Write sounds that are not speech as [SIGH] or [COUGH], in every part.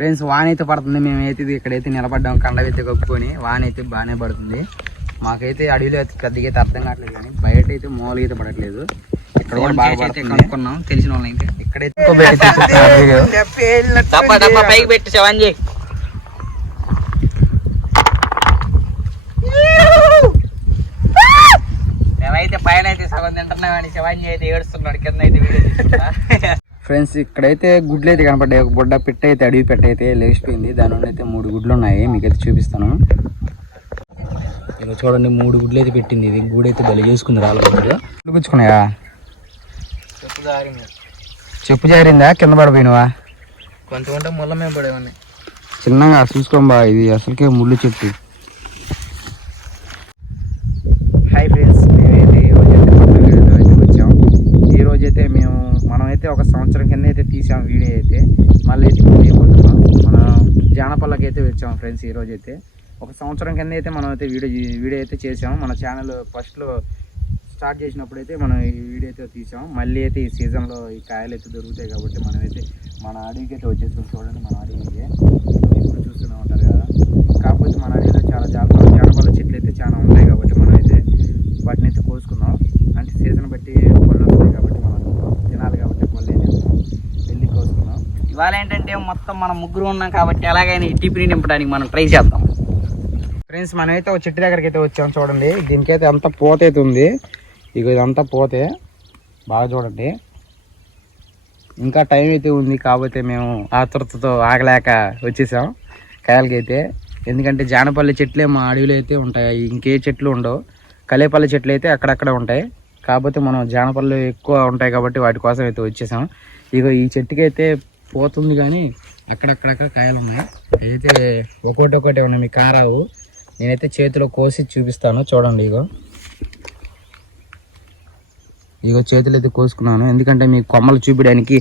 Friends వాన అయితే పడుతుంది. మేమైతే ఇది ఇక్కడైతే నిలబడ్డాం. కండవైతే కప్పుకొని వాన అయితే బాగానే పడుతుంది. మాకైతే అడవిలో అయితే పెద్దగా అయితే అర్థం కావట్లేదు కానీ బయట అయితే మూలగా అయితే పడట్లేదు. ఇక్కడ కూడా బాగా పడుతుంది. కనుక్కున్నాం. తెలిసిన వాళ్ళైతే ఇక్కడైతే [LAUGHS] పైకి పెట్టి శివాంజీ. పైన అయితే సగం తింటున్నాం అని శివాంజీ అయితే ఏడుస్తున్నాడు. కింద అయితే వీడియో తీసుకుంటా ఫ్రెండ్స్ ఇక్కడైతే గుడ్లు అయితే కనపడ్డాయి. ఒక బుడ్డ పిట్ట అయితే అడవి పెట్ట అయితే లేచిపోయింది. దాని నుండి అయితే మూడు గుడ్లు ఉన్నాయి మీకు అయితే చూపిస్తాను. ఇక చూడండి మూడు గుడ్లు అయితే పెట్టింది. ఇది గూడు అయితే బలి చేసుకుంది రాళ్ళ గుచ్చుకున్నాయా? చెప్పు చెప్పు జారిందా? కింద పడిపోయినవా? కొంచెం ముళ్ళ మేము పడేవన్నీ చిన్నగా చూసుకోంబా ఇది అసలుకే ముళ్ళు చెట్టు హాయ్ ఫ్రెండ్స్ మేమైతే ఈ రోజు అయితే కొత్త వీడియోతో అయితే వచ్చాం ఈ రోజు అయితే మేము మనం అయితే ఒక సంవత్సరం కింద అయితే తీసాం వీడియో అయితే మళ్ళీ అయితే ఇప్పుడు తీయబోతున్నాం మనం చేసాం ఫ్రెండ్స్ ఈ అయితే ఒక సంవత్సరం కింద అయితే మనం అయితే వీడియో వీడియో అయితే చేసాము మన ఛానల్ ఫస్ట్లో స్టార్ట్ చేసినప్పుడు అయితే మనం ఈ వీడియో అయితే తీసాం. మళ్ళీ అయితే ఈ సీజన్లో ఈ కాయలు అయితే దొరుకుతాయి కాబట్టి మనమైతే మన అడవికి అయితే వచ్చేసాం. చూడండి మన అడవికి ఇప్పుడు చూస్తూనే ఉంటారు కదా. కాకపోతే మన అడవిలో చాలా జానపద జానపద చెట్లు అయితే చాలా ఉంటాయి కాబట్టి మనం అయితే వాటిని అయితే కోసుకున్నాం అంటే సీజన్ బట్టి పళ్ళు వస్తాయి కాబట్టి మనం తినాలి కాబట్టి మళ్ళీ ఇవాళ ఏంటంటే మొత్తం మనం ముగ్గురు ఉన్నాం కాబట్టి ఎలాగైనా ఈ టిఫిన్ నింపడానికి మనం ట్రై చేద్దాం. ఫ్రెండ్స్ మనమైతే ఒక చెట్టు దగ్గరికి అయితే వచ్చాం చూడండి. దీనికైతే అంతా పోత అయితే ఉంది. ఇక ఇదంతా పోతే బాగా చూడండి. ఇంకా టైం అయితే ఉంది కాకపోతే మేము ఆతృతతో ఆగలేక వచ్చేసాం కాయలకి అయితే ఎందుకంటే జానపల్లి చెట్లే మా అడవిలో అయితే ఉంటాయి. ఇంకే చెట్లు ఉండవు. కలేపల్లి చెట్లు అయితే అక్కడక్కడ ఉంటాయి. కాకపోతే మనం జానపల్లి ఎక్కువ ఉంటాయి కాబట్టి వాటి కోసం అయితే వచ్చేసాం. ఇక ఈ చెట్టుకి అయితే పోతుంది కానీ అక్కడక్కడక్కడ కాయలు ఉన్నాయి అయితే ఒకటి ఒకటి ఉన్నాయి. మీ కారావు. నేనైతే చేతిలో కోసి చూపిస్తాను. చూడండి ఇగో. ఇగో చేతులు అయితే కోసుకున్నాను. ఎందుకంటే మీకు కొమ్మలు చూపించడానికి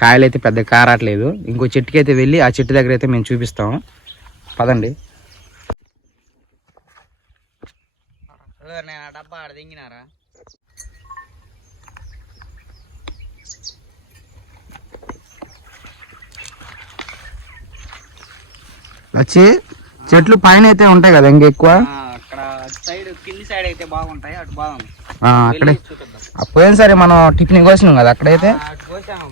కాయలు అయితే పెద్ద కారట్లేదు. ఇంకో చెట్టుకి అయితే వెళ్ళి ఆ చెట్టు దగ్గర అయితే మేము చూపిస్తాము. పదండి. నేను ఆ డబ్బా ఆడ దింగినారా? వచ్చి చెట్లు పైన అయితే ఉంటాయి కదా ఇంకా ఎక్కువ? అక్కడ సైడ్ కింది సైడ్ అయితే బాగుంటాయి అటు బాగుంది ఆ, అక్కడే. వెళ్ళి చూపిద్దాం ఆ పోయినసారి మనం టిఫిన్ కోసినాం కదా అక్కడైతే?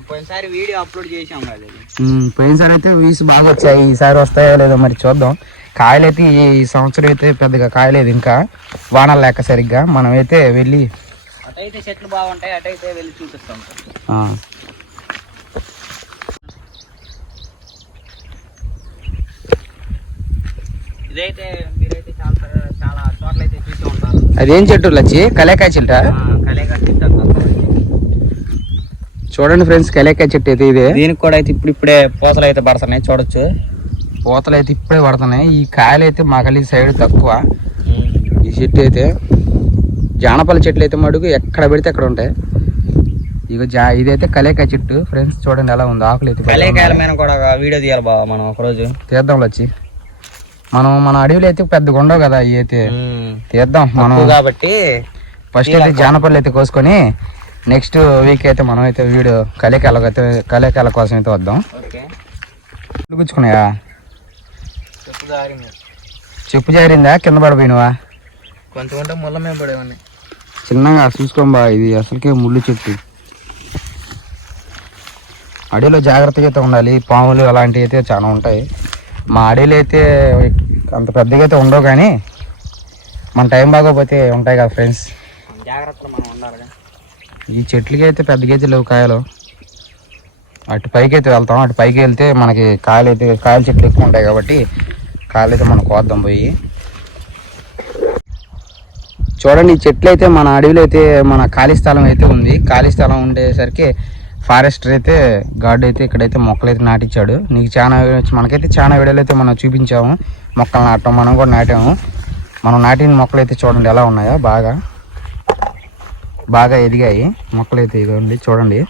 పోయినసారి వీడియో అప్లోడ్ చేసాం కదా అది. ఉమ్, పోయినసారి అయితే వీసు బాగా వచ్చాయి. ఈసారి వస్తాయో లేదో మరి చూద్దాం. కాయలు అయితే ఈ ఈ సంవత్సరం అయితే పెద్దగా కాయలేదు ఇంకా. వానలు లేక సరిగ్గా. మనం అయితే వెళ్ళి అటైతే చెట్లు బాగుంటాయి అటైతే వెళ్ళి చూపిస్తాం ఆ, ఇదైతే మీరైతే చాలా చాలా చోట్ల అయితే చూసి ఉంటారు అదేం చెట్టు లచ్చి? కలేకాయ చెట్ట? చూడండి ఫ్రెండ్స్ కలేకాయ చెట్టు అయితే ఇదే. దీనికి కూడా అయితే ఇప్పుడు ఇప్పుడే పూసలు అయితే పడుతున్నాయి చూడొచ్చు. పూతలు అయితే ఇప్పుడే పడుతున్నాయి. ఈ కాయలు అయితే మాకలి సైడ్ తక్కువ. ఈ చెట్టు అయితే జానపల్లి చెట్లు అయితే మడుగు ఎక్కడ పెడితే అక్కడ ఉంటాయి. ఇక జా ఇదైతే కలేకాయ చెట్టు. ఫ్రెండ్స్ చూడండి ఎలా ఉంది ఆకులు అయితే కలేకాయల. మీద కూడా వీడియో తీయాలి బాబా మనం ఒకరోజు. తీద్దాం లచ్చి. మనం మన అడవిలో అయితే పెద్దగా ఉండవు కదా అయితే. తీద్దాం మనం కాబట్టి ఫస్ట్ అయితే జానపల్లి అయితే కోసుకొని నెక్స్ట్ వీక్ అయితే మనం అయితే వీడియో కలేకాయలకు అయితే కలేకాయల కోసం అయితే వద్దాం. గుచ్చుకున్నాయా చెప్పు జారిందా. కింద పడిపోయినవా? కొంచెం ముళ్ళ మీద చిన్నగా చూసుకోంబా ఇది అసలుకే ముళ్ళు చెట్టు. అడవిలో జాగ్రత్తగా అయితే ఉండాలి. పాములు అలాంటివి అయితే చాలా ఉంటాయి. మా అడవిలో అయితే అంత పెద్దగా అయితే ఉండవు కానీ మన టైం బాగోపోతే ఉంటాయి కదా ఫ్రెండ్స్. ఈ చెట్లకి అయితే పెద్దగా అయితే లేవు కాయలు. అటు పైకి అయితే వెళ్తాం. అటు పైకి వెళ్తే మనకి కాయలు అయితే కాయల చెట్లు ఎక్కువ ఉంటాయి కాబట్టి కాయలు అయితే మనం కోద్దాం పోయి. చూడండి ఈ చెట్లు అయితే మన అడవిలో అయితే మన ఖాళీ స్థలం అయితే ఉంది. ఖాళీ స్థలం ఉండేసరికి ఫారెస్టర్ అయితే గార్డ్ అయితే ఇక్కడైతే మొక్కలు అయితే నాటించాడు నీకు చాలా మనకైతే చాలా వీడియోలు అయితే మనం చూపించాము. మొక్కలు నాటడం మనం కూడా నాటాము. మనం నాటిన మొక్కలు అయితే చూడండి ఎలా ఉన్నాయో బాగా. బాగా ఎదిగాయి. మొక్కలు అయితే ఇదిగోండి చూడండి.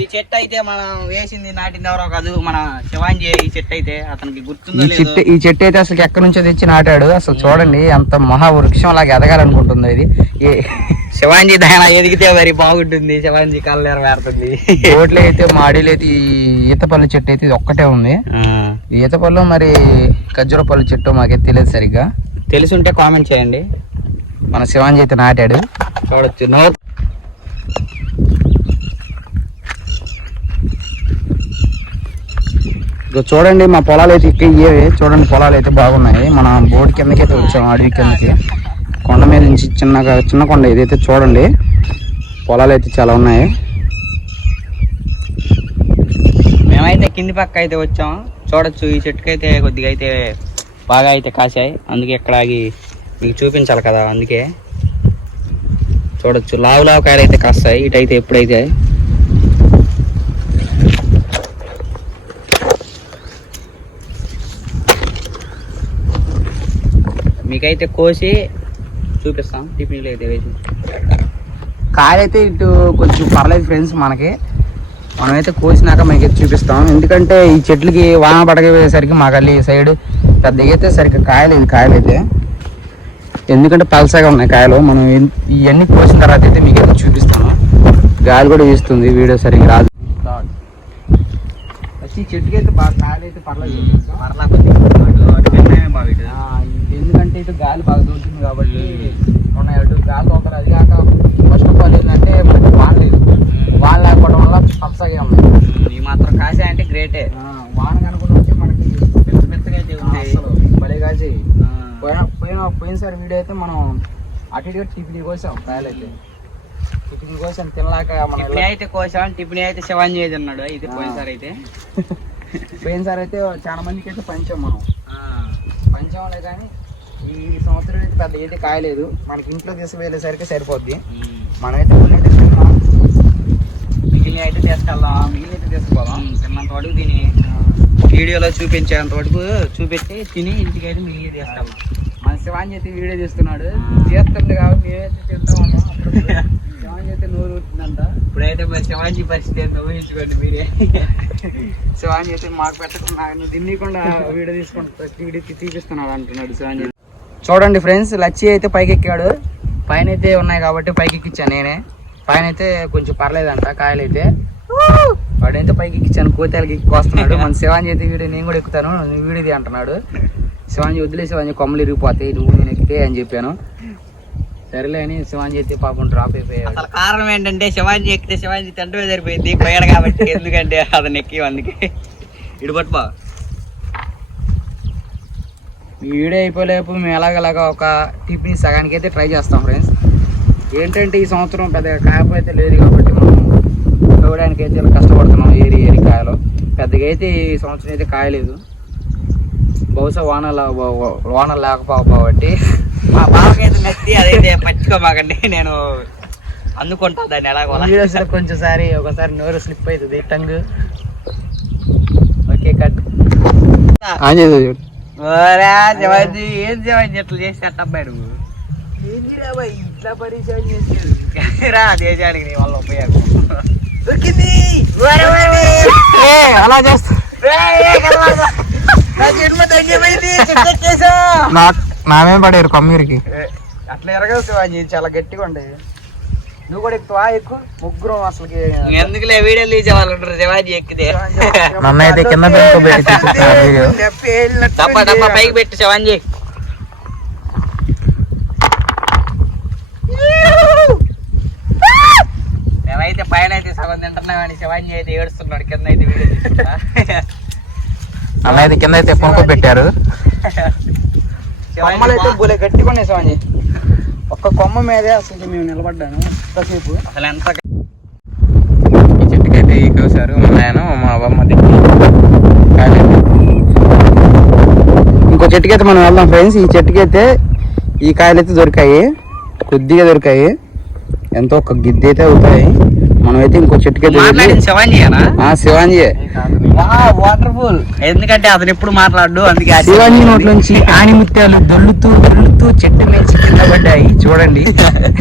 ఈ చెట్టు అయితే మనం వేసింది నాటింది ఎవరో కాదు మన శివాంజీ ఈ చెట్టు అయితే. అతనికి గుర్తుందో ఈ లేదో చెట్టు ఈ చెట్టు అయితే అసలు ఎక్కడి నుంచో తెచ్చి నాటాడు. అసలు చూడండి అంత మహా వృక్షం లాగా ఎదగాలనుకుంటుంది ఇది. శివాంజీ దయన ఎదిగితే మరి బాగుంటుంది. శివాంజీ కళ్ళు నెరవేరుతుంది రోడ్లు అయితే మాడీలు అయితే ఈ ఈత పళ్ళు చెట్టు అయితే ఇది ఒక్కటే ఉంది. ఈ ఈత పళ్ళు మరి ఖర్జూర పళ్ళు చెట్టు మాకైతే తెలియదు సరిగ్గా. తెలుసుంటే కామెంట్ చేయండి. మన శివాంజీ అయితే నాటాడు. చూడొచ్చు. నో ఇక చూడండి మా పొలాలు అయితే ఇక్కడ ఇయ్యేవి చూడండి పొలాలు అయితే బాగున్నాయి. మన బోర్డు కిందకి అయితే వచ్చాం అడవి కిందకి. కొండ మీద నుంచి చిన్నగా చిన్న కొండ ఇదైతే చూడండి. పొలాలు అయితే చాలా ఉన్నాయి. మేమైతే కింది పక్క అయితే వచ్చాం. చూడొచ్చు ఈ చెట్టుకైతే అయితే కొద్దిగా అయితే బాగా అయితే కాశాయి. అందుకే ఇక్కడ ఆగి మీకు చూపించాలి కదా అందుకే. చూడొచ్చు లావు లావు కాయలు అయితే కాస్తాయి. ఇటైతే ఎప్పుడైతే మీకైతే కోసి చూపిస్తాం. టిఫిన్లు అయితే వేసి. కాయలు అయితే ఇటు కొంచెం పర్లేదు ఫ్రెండ్స్ మనకి. మనమైతే కోసినాక మీకు చూపిస్తాం. ఎందుకంటే ఈ చెట్లకి వాన పడకపోయేసరికి మాకల్లి సైడ్ పెద్ద అయితే సరిగ్గా కాయలు ఇది కాయలు అయితే ఎందుకంటే పలసగా ఉన్నాయి కాయలు. మనం ఇవన్నీ కోసిన తర్వాత అయితే మీకు అయితే చూపిస్తాను. గాలి కూడా వీస్తుంది. వీడియో సరిగ్గా రాదు. వచ్చి చెట్టుకి అయితే బాగా కాయలు అయితే పర్లేదు మరలా బాగా ఎందుకంటే ఇటు గాలి బాగా దొరుకుతుంది కాబట్టి ఉన్నాయి. అటు గాలి తోకలు అది కాక ఫస్ట్ ఆఫ్ ఆల్ ఏంటంటే మనకి వాన లేదు. వాన లేకపోవడం వల్ల పచ్చగా ఉన్నాయి ఈ మాత్రం కాసా అంటే గ్రేటే వాన కనుకుంటే మనకి పెద్ద పెద్దగా అయితే ఉంటాయి భలే కాసి. పోయిన పోయిన పోయినసారి వీడియో అయితే మనం అటు ఇటుగా టిఫిన్ కోసాం కాయలు అయితే. టిఫిన్ కోసం తినలాక మనం టిఫిన్ అయితే కోసాం టిఫిన్ అయితే అయితే అన్నాడు. ఇది ఆ. పోయినసారి అయితే. [LAUGHS] పోయినసారి అయితే చాలా మందికి అయితే పంచాం మనం. పంచంలే కానీ ఈ సంవత్సరం అయితే పెద్ద ఏది కాయలేదు. మనకి ఇంట్లో తీసుకువెళ్ళేసరికి సరిపోద్ది. మనమైతే కొన్ని అయితే తిన్నాం మిగిలిన అయితే తీసుకెళ్దాం. మిగిలిన అయితే తీసుకుపోదాం. తిన్నంత వరకు తిని వీడియోలో చూపించేంత వరకు చూపెట్టి తిని ఇంటికి అయితే మిగిలి తీసుకెళ్దాం. మన శివాంజీ అయితే వీడియో తీస్తున్నాడు. చేస్తుంది కాబట్టి మేమైతే తింటా ఉన్నాం [LAUGHS] అయితే నోరు ఊరుతుందంట ఇప్పుడైతే మరి శివాజీ పరిస్థితి ఏంటో ఊహించుకోండి మీరే. శివాజీ అయితే మాకు పెట్టకుండా నువ్వు తిన్నకుండా వీడియో తీసుకుంటా వీడియో తీపిస్తున్నాడు అంటున్నాడు శివాంజీ. చూడండి ఫ్రెండ్స్ లచ్చి అయితే పైకి ఎక్కాడు పైన అయితే ఉన్నాయి కాబట్టి పైకి ఎక్కించాను నేనే. పైన అయితే కొంచెం పర్లేదంట కాయలు అయితే వాడైతే పైకి ఎక్కించాను కోతలకి ఎక్కిపోస్తున్నాడు మన శివాజీ అయితే వీడియో నేను కూడా ఎక్కుతాను నువ్వు అంటున్నాడు. శివాజీ వదిలే శివాజీ కొమ్మలు ఇరిగిపోతాయి నువ్వు నేను ఎక్కితే అని చెప్పాను. సరేలే అని శివాంజీ అయితే పాపం డ్రాప్ అయిపోయాడు. అసలు కారణం ఏంటంటే శివాంజీ ఎక్కితే శివాంజీ తింటమే సరిపోయింది పోయాడు కాబట్టి ఎందుకంటే అతను ఎక్కి అందుకే. ఇటు పట్టుబా ఈ వీడియో అయిపోలేపు మేము ఎలాగలాగా ఒక టిఫిన్ సగానికి అయితే ట్రై చేస్తాం ఫ్రెండ్స్ ఏంటంటే ఈ సంవత్సరం పెద్దగా కాయపోతే లేదు కాబట్టి మనం చూడడానికి అయితే కష్టపడుతున్నాం ఏరి ఏరి కాయలు. పెద్దగా అయితే ఈ సంవత్సరం అయితే కాయలేదు. బహుశా వాన వాన లేకపోవు కాబట్టి మా బావకైతే నచ్చి అదైతే పట్టుకోమాకండి నేను అందుకుంటా దాన్ని ఎలాగోలా వీడియోస్ కొంచెం సారి ఒకసారి నోరు స్లిప్ అవుతుంది టంగ్ ఓకే కట్ ఓరా శివాజీ ఏం శివాజీ ఎట్లా చేసి అట్టబ్బాయి నువ్వు ఇట్లా పరిచయం దేశానికి నీ వల్ల ఉపయోగం దొరికింది అలా చేస్తా నా జన్మ ధన్యమైంది నామే పడారు కమ్మీరికి అట్లా ఎరగదు శివాజీ చాలా గట్టిగా ఉండే. నువ్వు కూడా ఎక్కువ ఎక్కువ? ముగ్గురం అసలుకి ఎందుకులే వీడియోలు తీసే వాళ్ళు ఉంటారు శివాజీ ఎక్కితే. నన్ను అయితే కింద. తప్ప తప్ప పైకి పెట్టు శివాజీ. మేమైతే పైన అయితే సగం తింటున్నా కానీ శివాజీ అయితే ఏడుస్తున్నాడు కింద అయితే వీడియో. అలా అయితే కింద అయితే కొనుక్కో పెట్టారు. [LAUGHS] కొమ్మలు అయితే బులే గట్టిగా ఉన్నాయి శివాజీ ఒక్క కొమ్మ మీదే అసలు మేము నిలబడ్డాను ఎంతసేపు అసలు ఎంత ఈ చెట్టుకి అయితే ఈ కోసారు మా నాయన మా ఇంకో చెట్టుకి అయితే మనం వెళ్దాం ఫ్రెండ్స్. ఈ చెట్టుకి అయితే ఈ కాయలు అయితే దొరికాయి. కొద్దిగా దొరికాయి. ఎంతో ఒక గిద్ద అయితే అవుతాయి. మనం అయితే ఇంకో చెట్టుకి శివాంజీ వాటర్ ఫుల్ ఎందుకంటే అతను ఎప్పుడు మాట్లాడు అందుకే ఆ శివాంజీ నోట్ నుంచి [LAUGHS] ఆణిముత్యాలు దొల్లుతూ దొల్లుతూ చెట్టు మీద కింద పడ్డాయి. చూడండి.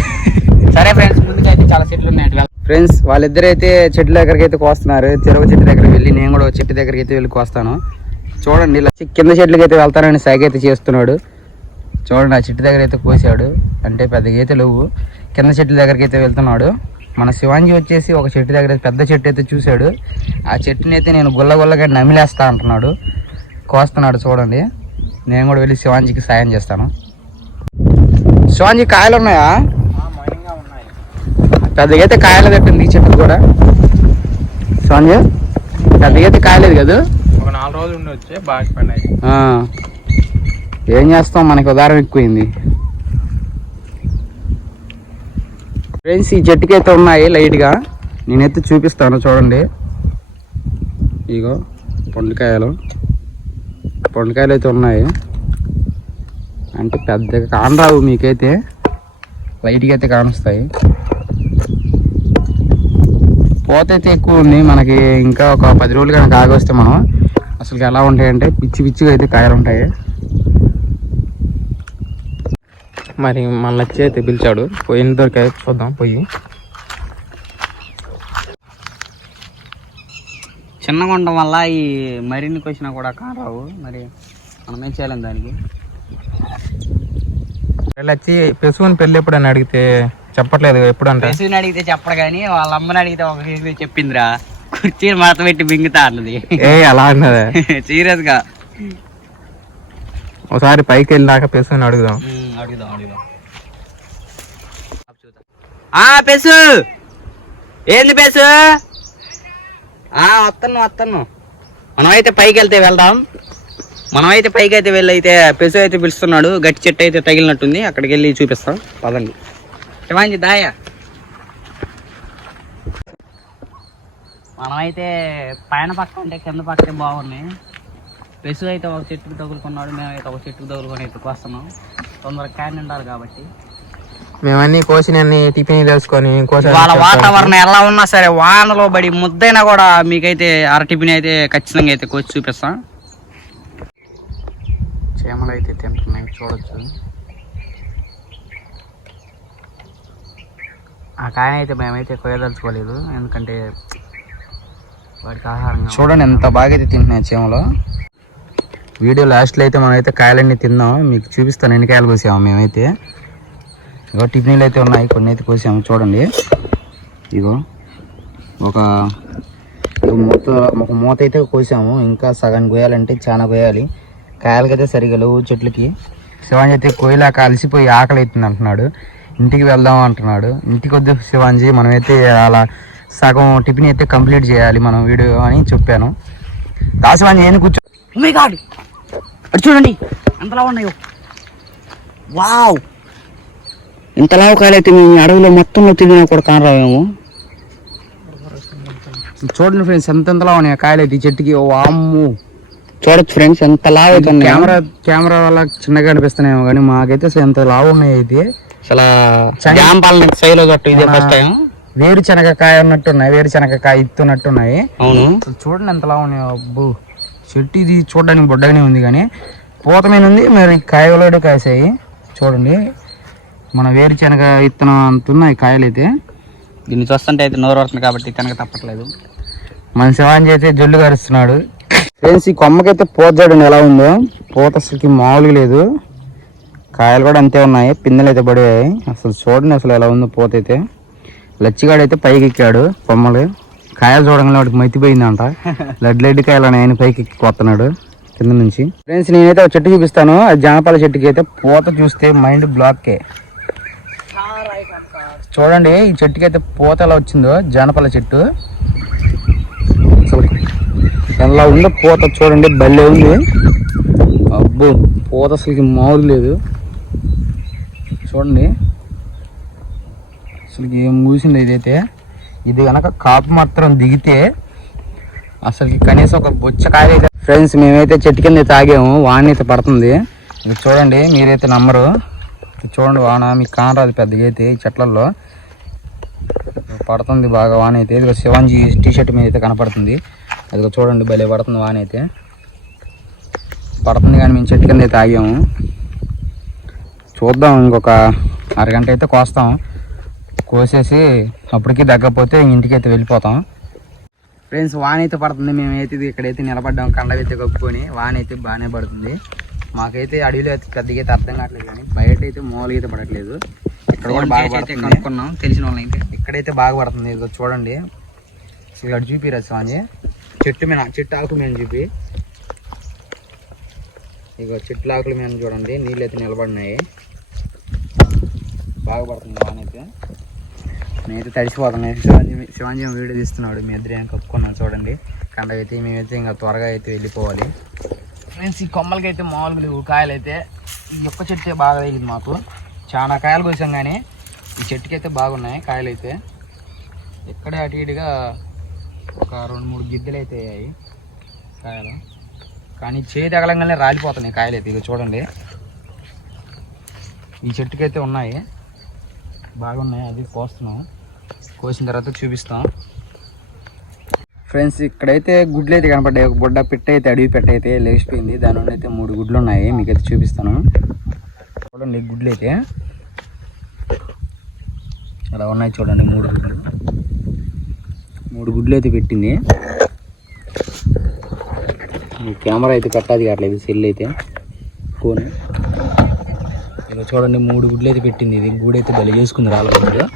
[LAUGHS] సరే ఫ్రెండ్స్ ముందుకైతే చాలా చెట్లు ఉన్నాయి. ఫ్రెండ్స్ వాళ్ళిద్దరైతే చెట్ల దగ్గరికి అయితే కోస్తున్నారు. తిరువ చెట్టు దగ్గరికి వెళ్ళి నేను కూడా చెట్టు దగ్గరికి అయితే వెళ్ళి కోస్తాను. చూడండి ఇలా కింద చెట్లకి అయితే వెళ్తానని సైగ అయితే చేస్తున్నాడు. చూడండి ఆ చెట్టు దగ్గర అయితే కోసాడు. అంటే పెద్దగా అయితే లేవు. కింద చెట్ల దగ్గరికి అయితే వెళ్తున్నాడు. మన శివాంజీ వచ్చేసి ఒక చెట్టు దగ్గర పెద్ద చెట్టు అయితే చూశాడు. ఆ చెట్టుని అయితే నేను గుల్ల గుల్లగా నమిలేస్తా అంటున్నాడు. కోస్తున్నాడు చూడండి. నేను కూడా వెళ్ళి శివాంజీకి సాయం చేస్తాను. శివాంజీ కాయలు ఉన్నాయా? పెద్దగా అయితే కాయలు పెట్టింది ఈ చెట్టు కూడా. శివాంజీ పెద్దగా అయితే కాయలేదు కదా? ఒక నాలుగు రోజులు ఉండి వచ్చే బాగా. ఏం చేస్తాం? మనకి ఉదాహరణ ఎక్కువైంది. ఫ్రెండ్స్ ఈ చెట్టుకి అయితే ఉన్నాయి లైట్గా. నేనైతే చూపిస్తాను చూడండి. ఇగో పొండకాయలు పొండకాయలు అయితే ఉన్నాయి. అంటే పెద్దగా కానరావు మీకైతే. లైట్గా అయితే కానొస్తాయి. పోత అయితే ఎక్కువ ఉంది. మనకి ఇంకా ఒక పది రోజులు కనుక ఆగొస్తే మనం. అసలు ఎలా ఉంటాయంటే పిచ్చి పిచ్చిగా అయితే కాయలు ఉంటాయి మరి మన లచ్చి అయితే పిలిచాడు. పోయిన దొరికాయ చూద్దాం పోయి. చిన్నగా ఉండడం వల్ల ఈ మరిన్ని వచ్చినా కూడా కారావు. మరి మనం ఏం చేయలేం దానికి? లచ్చి పెసువని పెళ్ళి ఎప్పుడని అడిగితే చెప్పట్లేదు ఎప్పుడు అంట పెసుని అడిగితే చెప్పడు కానీ వాళ్ళ అమ్మని అడిగితే ఒక చెప్పిందిరా. కుర్చీని మడత పెట్టి మింగుతా అన్నది. ఏ అలా అన్నదే? [LAUGHS] సీరియస్గా ఒకసారి పైకి వెళ్ళాక పెసువని అడుగుదాం. అడుగుదాం అడుగుదాం ఆ పెసు! ఏంది పెసు? ఆ వస్తాను వస్తాను మనమైతే పైకి వెళ్తే వెళ్దాం. మనమైతే పైకి అయితే వెళ్ళి అయితే పెసు అయితే పిలుస్తున్నాడు. గట్టి చెట్టు అయితే తగిలినట్టుంది. అక్కడికి వెళ్ళి చూపిస్తాం. పదండి. శివాంజి దాయ. మనమైతే పైన పక్క అంటే కింద పక్కే బాగున్నాయి. పెసు అయితే ఒక చెట్టుకు తగులుకున్నాడు. మేమైతే ఒక చెట్టుకు తగులుకొని అయితే వస్తున్నాం. తొందరగా ఉండాలి కాబట్టి. మేమన్నీ కోసినన్ని టిఫిన్ తెలుసుకొని కోసిన వాళ్ళ వాతావరణం ఎలా ఉన్నా సరే వానలో పడి ముద్దైనా కూడా మీకైతే అర టిఫిన్ అయితే ఖచ్చితంగా అయితే కోసి చూపిస్తాం. చీమలు అయితే తింటున్నాయి చూడొచ్చు. ఆ కాయన అయితే మేమైతే కోయదలుచుకోలేదు ఎందుకంటే వాడికి ఆహారం చూడండి ఎంత బాగా అయితే తింటున్నాయి చీమలు. వీడియో లాస్ట్లో అయితే మనం అయితే కాయలన్నీ తిందాం మీకు చూపిస్తాను ఎన్ని కాయలు కోసాము మేమైతే. ఇగో టిఫిన్లు అయితే ఉన్నాయి. కొన్ని అయితే కోసాము. చూడండి. ఇగో ఒక మూత ఒక మూత అయితే కోసాము. ఇంకా సగం కోయాలంటే చాలా కోయాలి కాయలకైతే సరిగా లేవు చెట్లకి. శివాజీ అయితే కోయిలా అలసిపోయి ఆకలి అవుతుంది అంటున్నాడు. ఇంటికి వెళ్దాం అంటున్నాడు. ఇంటికి వద్దు శివాజీ. మనమైతే అలా సగం టిఫిన్ అయితే కంప్లీట్ చేయాలి మనం వీడియో అని చెప్పాను. దా ఏం కూర్చో oh మై అటు చూడండి. ఎంతలా ఉన్నాయో. వావ్. ఇంత లావు కాయలు అయితే మీ అడవిలో మొత్తంలో తిరిగినా కూడా కానరావేమో. చూడండి ఫ్రెండ్స్ ఎంత ఎంతలా ఉన్నాయి కాయలు అయితే చెట్టుకి. ఓ అమ్ము చూడొచ్చు ఫ్రెండ్స్ ఎంత లావు. కెమెరా కెమెరా వల్ల చిన్నగా అనిపిస్తున్నాయేమో కానీ మాకైతే అసలు ఎంత లావు ఉన్నాయి అయితే. అసలు సైలో ఇదే ఫస్ట్ టైం వేరుశనగ కాయ ఉన్నట్టున్నాయి వేరుశనగ కాయ ఇస్తున్నట్టున్నాయి అవును చూడండి ఎంత లావు ఉన్నాయి అబ్బు. చెట్టు ఇది చూడడానికి బొడ్డగానే ఉంది కానీ పూత మీద ఉంది మరి కాయలు కాసాయి. చూడండి. మన వేరుశనగ ఇత్తనం అంత ఉన్నాయి కాయలు అయితే దీన్ని చూస్తుంటే అయితే నోరు వస్తుంది కాబట్టి తినక తప్పట్లేదు. మన శివాంజీ అయితే జొల్లు కరుస్తున్నాడు ఫ్రెండ్స్ ఈ కొమ్మకైతే పూత చూడండి ఎలా ఉందో. పూత అసలుకి మామూలుగా లేదు. కాయలు కూడా అంతే ఉన్నాయి. పిందెలు అయితే పడియాయి అసలు చూడండి అసలు ఎలా ఉందో పూత అయితే. లచ్చిగాడు అయితే పైకి ఎక్కాడు కొమ్మలు. కాయలు చూడంగానే వాడికి మతిపోయిందంట. లడ్డు లడ్డు కాయలు ఆయన పైకి ఎక్కి కొత్తన్నాడు కింద నుంచి. ఫ్రెండ్స్ నేనైతే ఒక చెట్టు చూపిస్తాను. ఆ జానపాల చెట్టుకి అయితే పూత చూస్తే మైండ్ బ్లాక్కే. చూడండి ఈ చెట్టుకి అయితే పూత ఎలా వచ్చిందో జానపాల చెట్టు. ఎలా ఉందో పూత చూడండి భలే ఉంది. అబ్బో పూత అసలుకి మామూలు లేదు. చూడండి. అసలుకి ఏం మూసింది ఇదైతే. ఇది కనుక కాపు మాత్రం దిగితే అసలు కనీసం ఒక బొచ్చకాయ అయితే ఫ్రెండ్స్ మేమైతే చెట్టు కింద తాగాము. వాన అయితే పడుతుంది. ఇది చూడండి మీరైతే నమ్మరు. ఇది చూడండి వాన. మీకు కానరాదు పెద్దగా అయితే ఈ చెట్లలో పడుతుంది బాగా వాన అయితే. ఇదిగో శివంజీ టీ షర్ట్ మీద అయితే కనపడుతుంది. అదిగో చూడండి భలే పడుతుంది వాన అయితే. పడుతుంది కానీ మేము చెట్టు కింద అయితే ఆగాము చూద్దాం ఇంకొక అరగంట అయితే కోస్తాం. కోసేసి అప్పటికి తగ్గకపోతే ఇంటికి అయితే వెళ్ళిపోతాం. ఫ్రెండ్స్ వాన అయితే పడుతుంది. మేమైతే ఇక్కడైతే నిలబడ్డాం. కండవైతే కప్పుకొని వాన అయితే బాగానే పడుతుంది. మాకైతే అడవిలో అయితే పెద్దగా అయితే అర్థం కావట్లేదు కానీ బయట అయితే మామూలుగా అయితే పడట్లేదు. ఇక్కడ కూడా బాగా పడుతుంది. కనుక్కున్నాం. తెలిసిన వాళ్ళైతే ఇక్కడైతే బాగా పడుతుంది. ఇదిగో చూడండి. ఇక్కడ చూపిరా స్వామి. చెట్టు మీద చెట్టు ఆకు మీద చూపి. ఇగో చెట్ల ఆకుల మీద చూడండి. నీళ్ళు అయితే నిలబడినాయి. బాగా పడుతుంది వానైతే. నేనైతే తడిసిపోతున్నాను శివాజీ శివాజీ వీడియో తీస్తున్నాడు. మీ ఇద్దరు ఏం కప్పుకున్నాం చూడండి. కండ అయితే మేమైతే ఇంకా త్వరగా అయితే వెళ్ళిపోవాలి. ఫ్రెండ్స్ ఈ కొమ్మలకి అయితే మామూలుగా లేవు. కాయలు అయితే ఈ ఒక్క చెట్టు బాగా తగిలింది మాకు. చాలా కాయలు కోసాం కానీ ఈ చెట్టుకి అయితే బాగున్నాయి కాయలు అయితే ఇక్కడే అటు ఇటుగా ఒక రెండు మూడు గిద్దెలు అయితే అయ్యాయి కాయలు. కానీ చేయి తగలంగానే రాలిపోతున్నాయి కాయలు అయితే ఇక చూడండి. ఈ చెట్టుకైతే ఉన్నాయి. బాగున్నాయి. అది కోస్తున్నాం. కోసిన తర్వాత చూపిస్తాం. ఫ్రెండ్స్ ఇక్కడైతే గుడ్లు అయితే కనపడ్డాయి. ఒక బుడ్డ పిట్ట అయితే అడవి పెట్ట అయితే లేచిపోయింది. దాని నుండి అయితే మూడు గుడ్లు ఉన్నాయి మీకైతే చూపిస్తాను. చూడండి గుడ్లు అయితే అలా ఉన్నాయి చూడండి మూడు గుడ్లు. మూడు గుడ్లు అయితే పెట్టింది కెమెరా అయితే పెట్టాది కావట్లేదు. సెల్ అయితే. ఫోన్. ఇలా చూడండి మూడు గుడ్లు అయితే పెట్టింది. ఇది గూడు అయితే బలి చేసుకుంది రాలేదు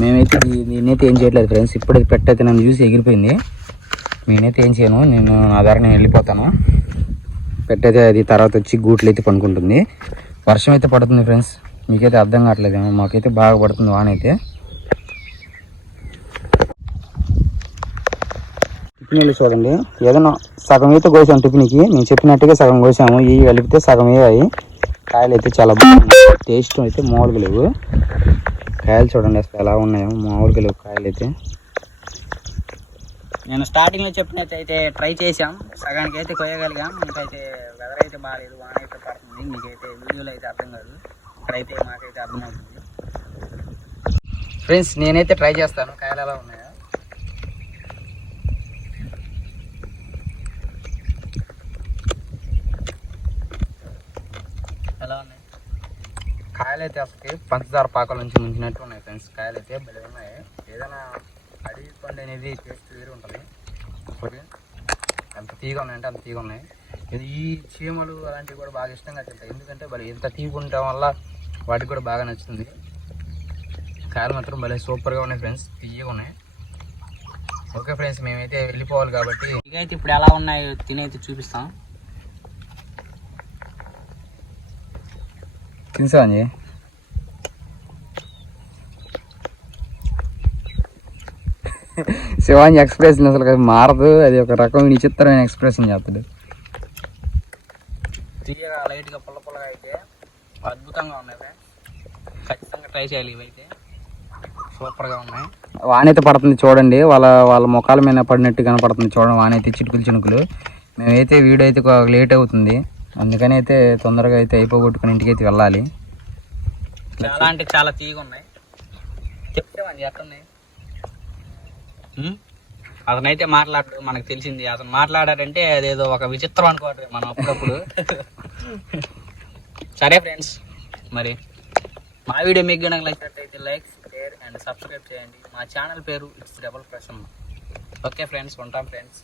మేమైతే నేనైతే ఏం చేయట్లేదు ఫ్రెండ్స్. ఇప్పుడైతే పెట్టయితే నన్ను చూసి ఎగిరిపోయింది. నేనైతే ఏం చేయను నేను నా దారి నేను వెళ్ళిపోతాను. పెట్టయితే అది తర్వాత వచ్చి గూట్లు అయితే పనుకుంటుంది వర్షం అయితే పడుతుంది ఫ్రెండ్స్. మీకైతే అర్థం కావట్లేదేమో మాకైతే బాగా పడుతుంది వాన అయితే. వెళ్ళి చూడండి. ఏదైనా సగం అయితే కోసాం టిఫిన్కి. నేను చెప్పినట్టుగా సగం కోసాము. ఇవి కలిపితే సగం అయ్యాయి కాయలు అయితే చాలా బాగుంది టేస్ట్ అయితే మామూలుగా లేవు. కాయలు చూడండి అసలు ఎలా ఉన్నాయో. మామూలుగా లేవు కాయలు అయితే. నేను స్టార్టింగ్లో చెప్పినట్టయితే చెప్పినట్టు అయితే ట్రై చేశాం. సగానికి అయితే కొయ్యగలిగాం. ఇంకైతే వెదర్ అయితే బాగాలేదు వాన అయితే పడుతుంది. మీకైతే వీడియోలో అయితే అర్థం కాదు. ఇక్కడైతే మాకైతే అర్థమవుతుంది. ఫ్రెండ్స్ నేనైతే ట్రై చేస్తాను. కాయలు ఎలా ఉన్నాయో ఎలా ఉన్నాయి కాయలు అయితే అసలు పంచదార పాకల నుంచి ముంచినట్టు ఉన్నాయి ఫ్రెండ్స్. కాయలు అయితే భలే ఉన్నాయి. ఏదైనా అడవి పండు అనేది టేస్ట్ వేరే ఉంటుంది. ఒకటి ఎంత తీగ ఉన్నాయంటే అంత తీగ ఉన్నాయి. ఇది ఈ చీమలు అలాంటివి కూడా బాగా ఇష్టంగా తింటాయి. ఎందుకంటే భలే ఎంత తీగ ఉండటం వల్ల వాటికి కూడా బాగా నచ్చుతుంది. కాయలు మాత్రం భలే సూపర్గా ఉన్నాయి ఫ్రెండ్స్. తీయగా ఉన్నాయి. ఓకే ఫ్రెండ్స్ మేమైతే వెళ్ళిపోవాలి కాబట్టి ఇకైతే ఇప్పుడు ఎలా ఉన్నాయో తినైతే చూపిస్తాం. తినసాంజీ శివాజీ ఎక్స్ప్రెషన్ అసలు మారదు. అది ఒక రకమైన విచిత్రమైన ఎక్స్ప్రెషన్ చేస్తాడు. తీయగా లైట్గా పుల్ల పుల్లగా అయితే అద్భుతంగా ఉన్నాయి ఫ్రెండ్స్. ఖచ్చితంగా ట్రై చేయాలి ఇవైతే. సూపర్గా ఉన్నాయి. వానైతే పడుతుంది చూడండి. వాళ్ళ వాళ్ళ ముఖాల మీద పడినట్టు కనపడుతుంది చూడండి. వానైతే చిటుకులు చినుకులు. మేమైతే వీడియో అయితే లేట్ అవుతుంది. అందుకని అయితే తొందరగా అయితే అయిపోగొట్టుకుని ఇంటికి అయితే వెళ్ళాలి. చాలా అంటే చాలా తీగ ఉన్నాయి. చెప్తామండి ఎట్టున్నాయి అతనైతే మాట్లాడు మనకు తెలిసింది. అతను మాట్లాడారంటే అదేదో ఒక విచిత్రం అనుకోవట్లేదు మనం అప్పుడప్పుడు. [LAUGHS] సరే ఫ్రెండ్స్ మరి మా వీడియో మీకు కనుక నచ్చినట్టయితే లైక్ షేర్ అండ్ సబ్స్క్రైబ్ చేయండి. మా ఛానల్ పేరు it's double Prasanna. Okay friends ఉంటాం ఫ్రెండ్స్.